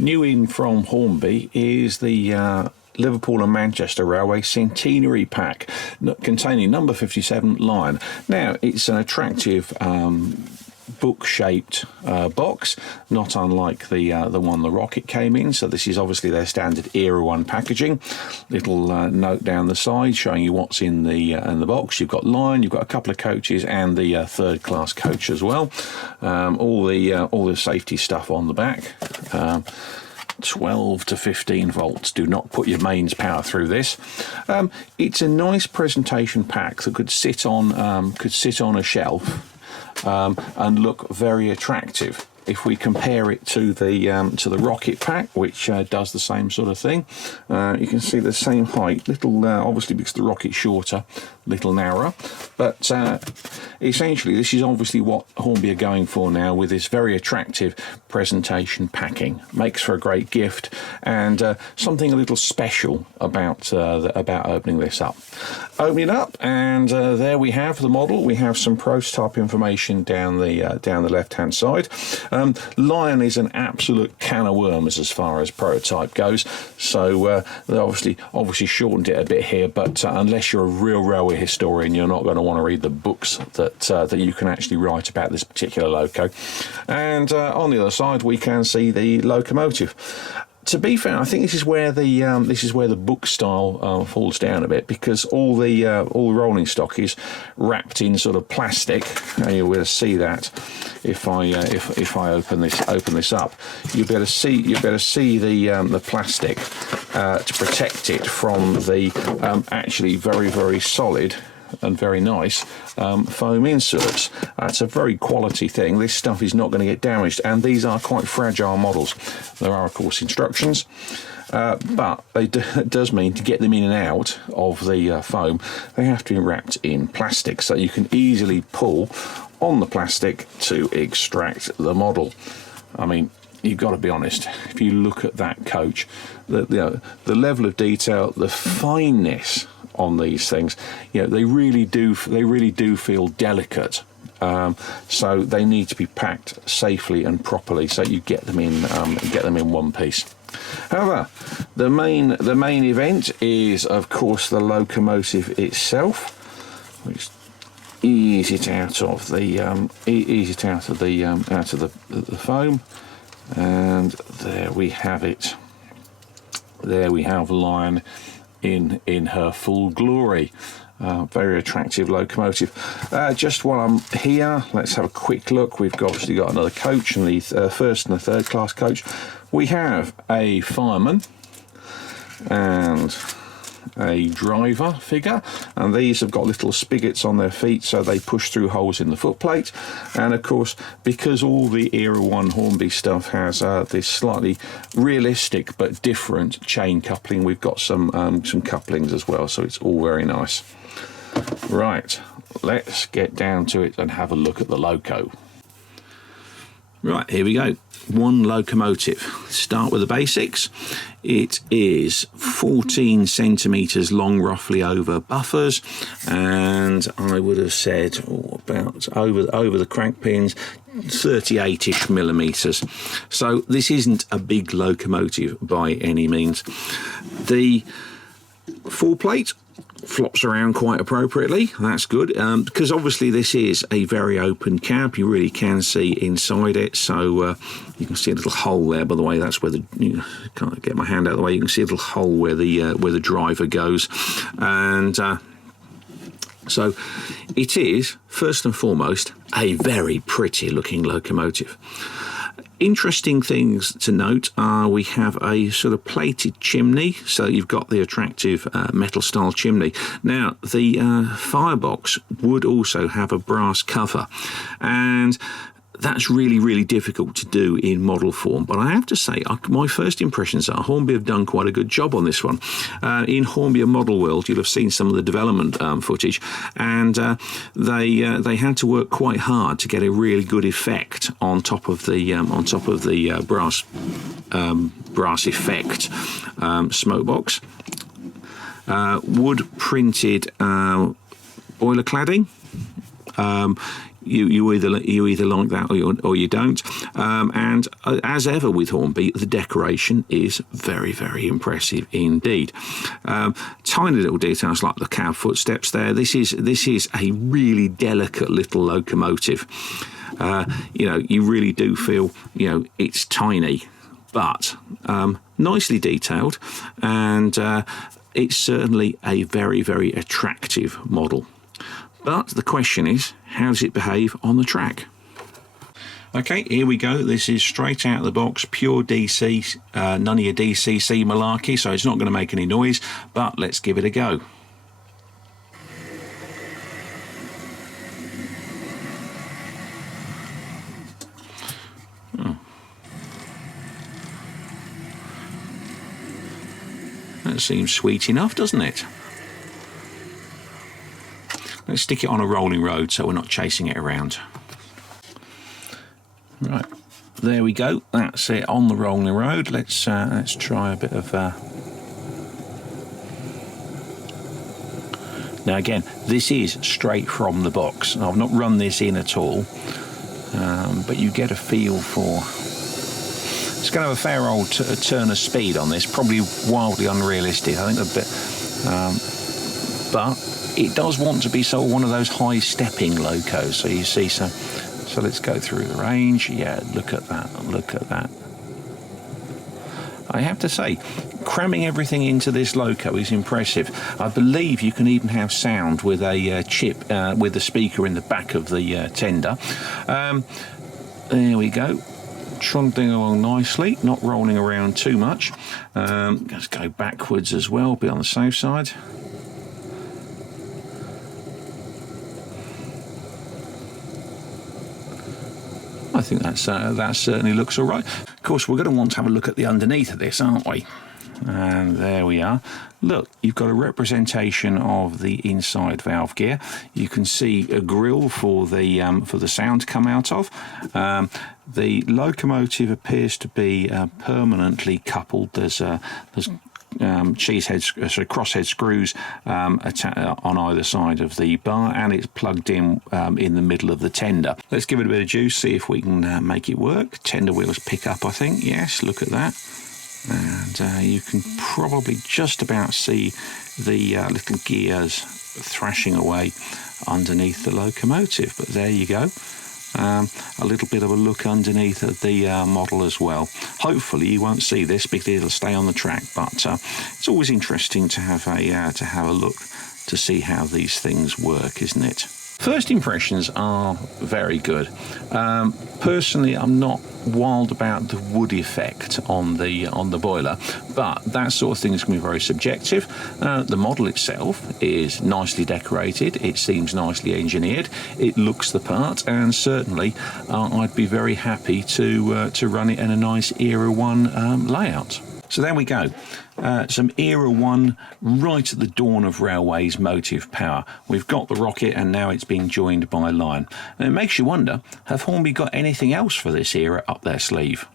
New in from Hornby is the Liverpool and Manchester Railway Centenary pack containing number 57 Lion. Now, it's an attractive book-shaped box, not unlike the one the Rocket came in. So this is obviously their standard Era 1 packaging. Little note down the side showing you what's in the box. You've got Lion, you've got a couple of coaches, and the third class coach as well. All the safety stuff on the back. 12 to 15 volts. Do not put your mains power through this. It's a nice presentation pack that could sit on a shelf and look very attractive. If we compare it to the Rocket pack, which does the same sort of thing, you can see the same height. Little obviously because the Rocket's shorter, little narrower, but essentially this is obviously what Hornby are going for now with this very attractive presentation packing. Makes for a great gift and something a little special about opening this up. Open it up, and there we have the model. We have some prototype information down the left-hand side. Lion is an absolute can of worms as far as prototype goes, so they obviously shortened it a bit here, but unless you're a real railway historian, you're not going to want to read the books that you can actually write about this particular loco. And on the other side we can see the locomotive. To be fair, I think this is where the book style falls down a bit, because all the rolling stock is wrapped in sort of plastic, and you'll be able to see that if I open this up. You'll be able to see the plastic to protect it from the actually very, very solid and very nice foam inserts. It's a very quality thing. This stuff is not going to get damaged, and these are quite fragile models. There are of course instructions, but it does mean to get them in and out of the foam, they have to be wrapped in plastic, so you can easily pull on the plastic to extract the model. I mean, you've got to be honest, if you look at that coach, the level of detail, the fineness on these things, they really do feel delicate. So they need to be packed safely and properly, so you get them in one piece. However, the main event is of course the locomotive itself, which ease it out of the foam, and there we have it. There we have Lion in her full glory. Very attractive locomotive. Just while I'm here, let's have a quick look. We've obviously got another coach, and the first and the third class coach. We have a fireman and a driver figure, and these have got little spigots on their feet, so they push through holes in the footplate. And of course, because all the Era 1 Hornby stuff has this slightly realistic but different chain coupling, we've got some couplings as well, so it's all very nice. Right, let's get down to it and have a look at the loco. Right, here we go. One locomotive. Start with the basics. It is 14 centimetres long, roughly, over buffers, and I would have said about over the crank pins, 38-ish millimetres. So this isn't a big locomotive by any means. The full plate flops around quite appropriately. That's good, because obviously this is a very open cab. You really can see inside it, so you can see a little hole there. By the way, that's where can't get my hand out of the way. You can see a little hole where the driver goes, and so it is first and foremost a very pretty looking locomotive. Interesting things to note are we have a sort of plated chimney, so you've got the attractive metal style chimney. Now the firebox would also have a brass cover, and that's really, really difficult to do in model form. But I have to say, my first impressions are Hornby have done quite a good job on this one. In Hornby Model World, you'll have seen some of the development footage, and they had to work quite hard to get a really good effect on top of the brass effect smoke box. Wood printed boiler cladding. you either like that or you don't. And as ever with Hornby, the decoration is very, very impressive indeed. Tiny little details like the cab footsteps there. This is a really delicate little locomotive. You really do feel, it's tiny, but nicely detailed, and it's certainly a very, very attractive model. But the question is, how does it behave on the track? Okay, here we go. This is straight out of the box, pure DC, none of your DCC malarkey, so it's not going to make any noise, but let's give it a go. That seems sweet enough, doesn't it? Let's stick it on a rolling road so we're not chasing it around. Right, there we go. That's it on the rolling road. Let's try a bit of. Now again, this is straight from the box. I've not run this in at all, but you get a feel for. It's going to have a fair old turn of speed on this, probably wildly unrealistic. I think a bit, but it does want to be sort of one of those high stepping locos. So you see, so let's go through the range. Yeah, look at that. Look at that. I have to say, cramming everything into this loco is impressive. I believe you can even have sound with a chip with the speaker in the back of the tender. There we go. Trundling along nicely, not rolling around too much. Let's go backwards as well, be on the safe side. I think that certainly looks all right. Of course, we're going to want to have a look at the underneath of this, aren't we? And there we are. Look, you've got a representation of the inside valve gear. You can see a grille for the sound to come out of. The locomotive appears to be permanently coupled. There's crosshead screws on either side of the bar, and it's plugged in the middle of the tender. Let's give it a bit of juice, see if we can make it work. Tender wheels pick up, I think. Yes, look at that. And you can probably just about see the little gears thrashing away underneath the locomotive. But there you go. A little bit of a look underneath at the model as well. Hopefully you won't see this because it'll stay on the track, but it's always interesting to have a look to see how these things work, isn't it? First impressions are very good. Personally, I'm not wild about the wood effect on the boiler, but that sort of thing is going to be very subjective. The model itself is nicely decorated. It seems nicely engineered. It looks the part, and certainly I'd be very happy to run it in a nice Era 1 layout. So there we go. Some Era 1 right at the dawn of railways motive power. We've got the rocket and now it's being joined by line. And it makes you wonder, have Hornby got anything else for this era up their sleeve?